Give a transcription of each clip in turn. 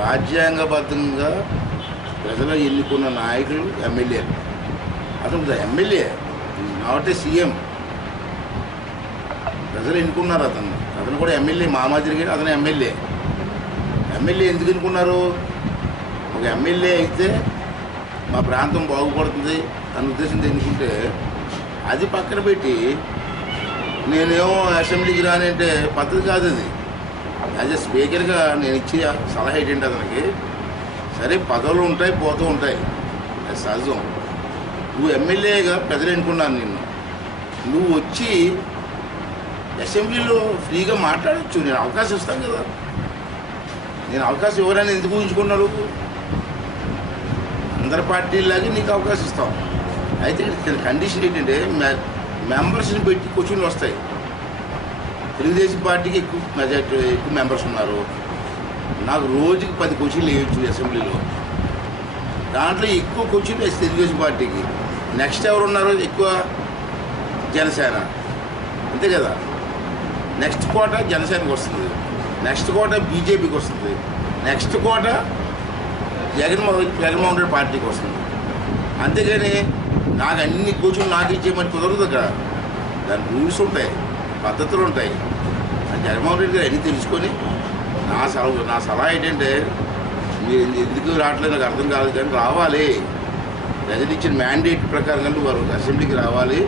రాజ్యాంగబద్ధంగా ప్రజలు ఎన్నుకున్న నాయకులు ఎమ్మెల్యేలు. అతను ఎమ్మెల్యే, నాట్ ఏ సీఎం. ప్రజలు ఎన్నుకున్నారు అతను కూడా ఎమ్మెల్యే. మామాదిరిగాడు అతను ఎమ్మెల్యే. ఎందుకు ఎన్నుకున్నారు? ఒక ఎమ్మెల్యే అయితే మా ప్రాంతం బాగుపడుతుంది అన్న ఉద్దేశంతో ఎన్నుకుంటే, అది పక్కన పెట్టి నేనేమో అసెంబ్లీకి రానంటే పద్ధతి కాదు అది. యాజ్ ఎ స్పీకర్గా నేను ఇచ్చే సలహా ఏంటంటే అతనికి, సరే పదవులు ఉంటాయి, పోతూ ఉంటాయి, అది సహజం. నువ్వు ఎమ్మెల్యేగా ప్రజలు ఎన్నుకున్నాను నిన్ను, నువ్వు వచ్చి అసెంబ్లీలో ఫ్రీగా మాట్లాడచ్చు. నేను అవకాశం ఇస్తాను కదా. నేను అవకాశం ఎవరైనా ఎందుకు ఊహించుకున్నాడు? అందరి పార్టీలాగే నీకు అవకాశం ఇస్తాం. అయితే కండిషన్ ఏంటంటే మెంబర్స్ని పెట్టి క్వశ్చన్లు వస్తాయి. తెలుగుదేశం పార్టీకి ఎక్కువ మెంబర్స్ ఉన్నారు. నాకు రోజుకి 10 క్వశ్చన్లు వేయచ్చు అసెంబ్లీలో. దాంట్లో ఎక్కువ క్వశ్చన్లు వేస్తే తెలుగుదేశం పార్టీకి. నెక్స్ట్ ఎవరు ఉన్నారు? ఎక్కువ జనసేన, అంతే కదా. నెక్స్ట్ కోట జనసేనకి వస్తుంది, నెక్స్ట్ కోట బీజేపీకి వస్తుంది, నెక్స్ట్ కోట జగన్మోహన్ రెడ్డి పార్టీకి వస్తుంది. అంతేగాని నాకు అన్ని క్వశ్చన్లు నాకు ఇచ్చేయమని కుదరదు కదా. దాని రూల్స్ ఉంటాయి, పద్ధతులు ఉంటాయి. జగన్మోహన్ రెడ్డి గారు అన్నీ తెలుసుకొని నా సలహా ఏంటంటే, మీరు ఎందుకు రావట్లేదు నాకు అర్థం కాలేదు, కానీ రావాలి. ప్రజలు ఇచ్చిన మ్యాండేట్ ప్రకారంగా వారు అసెంబ్లీకి రావాలి.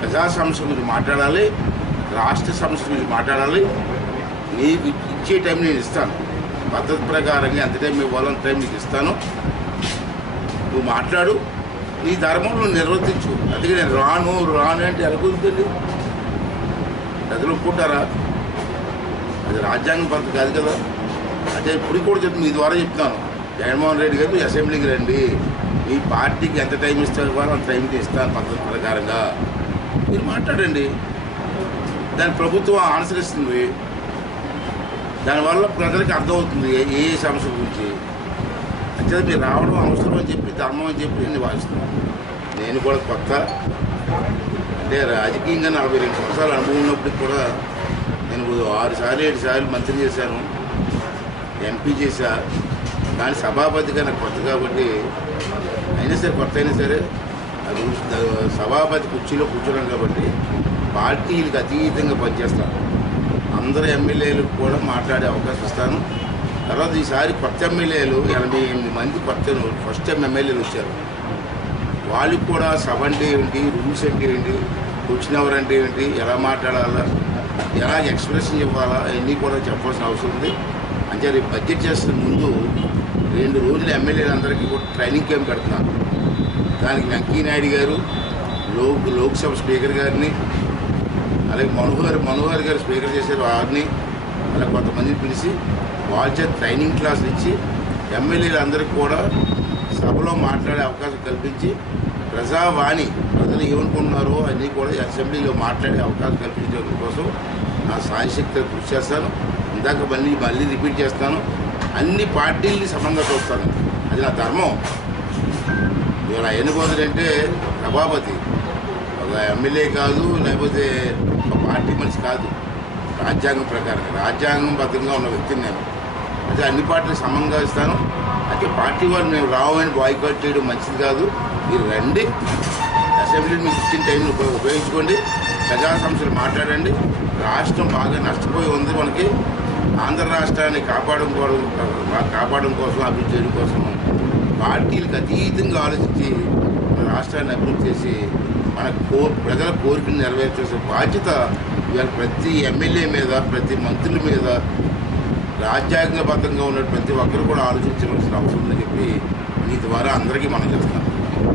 ప్రజా సమస్యల గురించి మాట్లాడాలి, రాష్ట్ర సమస్యల గురించి మాట్లాడాలి. నీకు ఇచ్చే టైం నేను ఇస్తాను, పద్ధతి ప్రకారంగా ఎంత టైం ఇవ్వాలో అంత టైం నీకు ఇస్తాను. నువ్వు మాట్లాడు, నీ ధర్మం నువ్వు నిర్వర్తించు. అందుకే నేను రాను అంటే ఎలా కుదురుతుంది? ప్రజలు ఒప్పుకుంటారా? అది రాజ్యాంగం పద్ధతి కాదు కదా. అంటే ఇప్పుడు కూడా మీ ద్వారా చెప్తున్నాను, జగన్మోహన్ రెడ్డి గారు అసెంబ్లీకి రండి, మీ పార్టీకి ఎంత టైం ఇస్తారు వాళ్ళు అంత టైంకి ఇస్తాను పద్ధతి ప్రకారంగా. మీరు మాట్లాడండి, దాని ప్రభుత్వం అనుసరిస్తుంది. దానివల్ల ప్రజలకు అర్థమవుతుంది ఏ సమస్య గురించి. అంటే మీరు రావడం అవసరం అని చెప్పి, ధర్మం అని చెప్పి నేను భావిస్తున్నాను. నేను కూడా కొత్త, అంటే రాజకీయంగా 42 సంవత్సరాల అనుభవం ఉన్నప్పటికి కూడా నేను 6 సార్లు 7 సార్లు మంత్రి చేశాను, ఎంపీ చేశా. కానీ సభాపతిగా నాకు కొత్త కాబట్టి, అయినా సరే కొత్త అయినా సరే అది సభాపతి కుర్చీలో కూర్చోడం కాబట్టి పార్టీలకు అతీతంగా పనిచేస్తాను. అందరు ఎమ్మెల్యేలకు కూడా మాట్లాడే అవకాశం ఇస్తాను. తర్వాత ఈసారి కొత్త ఎమ్మెల్యేలు 88 మంది కొత్త ఫస్ట్ టైం ఎమ్మెల్యేలు వచ్చారు. వాళ్ళకి కూడా సభ అంటే ఏంటి, రూల్స్ అంటే ఏంటి, వచ్చిన ఎవరంటే ఏంటి, ఎలా మాట్లాడాలా, ఎలా ఎక్స్ప్రెషన్ ఇవ్వాలా, అవన్నీ కూడా చెప్పాల్సిన అవసరం ఉంది. అంటే రేపు బడ్జెట్ చేస్తున్న ముందు 2 రోజులు ఎమ్మెల్యేలందరికీ కూడా ట్రైనింగ్ క్యాంప్ పెడుతున్నారు. దానికి వెంకయ్యనాయుడు గారు, లోక్సభ స్పీకర్ గారిని, అలాగే మనోహర్ గారు స్పీకర్ చేశారు, వారిని అలా కొంతమందిని పిలిచి వాళ్ళ చేత ట్రైనింగ్ క్లాసులు ఇచ్చి ఎమ్మెల్యేలందరికీ కూడా సభలో మాట్లాడే అవకాశం కల్పించి, ప్రజావాణి ప్రజలు ఏమనుకుంటున్నారో అన్నీ కూడా అసెంబ్లీలో మాట్లాడే అవకాశం కల్పించడం కోసం నా సాయశక్తిగా కృషి చేస్తాను. ఇందాక మళ్ళీ రిపీట్ చేస్తాను, అన్ని పార్టీల్ని సమంగా చూస్తాను. అది నా ధర్మం. ఇవాళ ఎన్నుకోదంటే సభాపతి ఒక ఎమ్మెల్యే కాదు, లేకపోతే ఒక పార్టీ మనిషి కాదు. రాజ్యాంగం ప్రకారం రాజ్యాంగబద్ధంగా ఉన్న వ్యక్తిని నేను. అయితే అన్ని పార్టీలు సమంగా ఇస్తాను. అయితే పార్టీ వాళ్ళు మేము రావని బాయ్కాట్ చేయడం మంచిది కాదు. మీరు రండి, అసెంబ్లీని మీకు ఇచ్చిన టైంని ఉపయోగించుకోండి, ప్రజా సమస్యలు మాట్లాడండి. రాష్ట్రం బాగా నష్టపోయి ఉంది. మనకి ఆంధ్ర రాష్ట్రాన్ని కాపాడడం కోసం, అభివృద్ధి చేయడం కోసం పార్టీలకు అతీతంగా ఆలోచించి మన రాష్ట్రాన్ని అభివృద్ధి చేసి మన ప్రజల కోరికను నెరవేర్చేసే బాధ్యత ఇవాళ ప్రతి ఎమ్మెల్యే మీద, ప్రతి మంత్రుల మీద, రాజ్యాంగబద్ధంగా ఉన్న ప్రతి ఒక్కరు కూడా ఆలోచించవలసిన అవసరం ఉందని చెప్పి మీ ద్వారా అందరికీ మనం చేస్తున్నాం.